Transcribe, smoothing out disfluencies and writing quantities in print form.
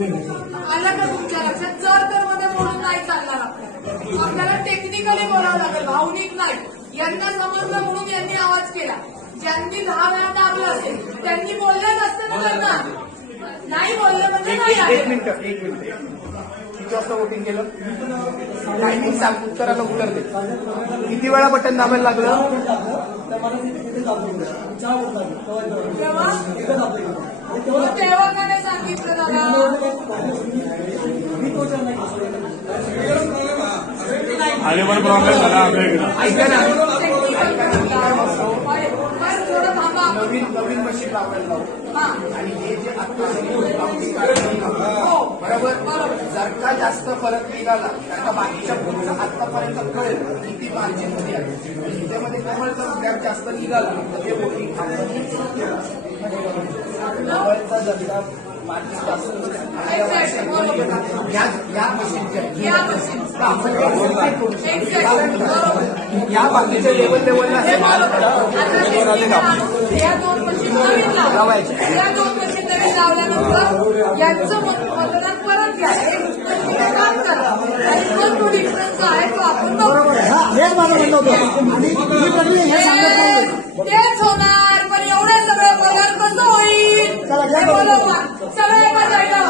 आलं का तुमच्या लक्षात? जर तर मध्ये बोलून नाही चालणार आपल्याला टेक्निकली बोलावं लागेल, भावनिक नाही. यांना समजलं म्हणून यांनी आवाज केला. ज्यांनी 10 वेळा दाबलं असेल त्यांनी बोललेच असते ना. त्यांना नाही बोलले म्हणजे नाही. एक मिनिट किती वाजता वोटिंग केलं? टायमिंग सांग, उत्तराला उत्तर दे. किती वेळा बटन दाबायला लागलं? तेव्हा का नाही सांगितलं दादा? आले पण प्रॉब्लेम झाला आपल्या इकडे. ऐका ना, थोडं थांबा. नवीन मशीन लावायला लावू आणि हे जे आता बरोबर. जर का जास्त फरक निघाला तर बाकीच्या पुढचं आतापर्यंत कळेल किती मार्जिन मध्ये आहे. त्यामध्ये कमळचा गॅप जास्त निघाला तर ते वोटिंग कमळचा जर मार्जिन जास्त या मशीनच्या या बाकीच्या लेवलला या 2 मशीन नवीन लावायच्या. या 2 मशीन नवीन लावल्यानंतर यांचं मतदान परत घ्या. काम करा आणि पण तो डिफरन्स आहे तो आपण तेच होणार. पण एवढे सगळं पगार कसं होईल? सगळं बजायला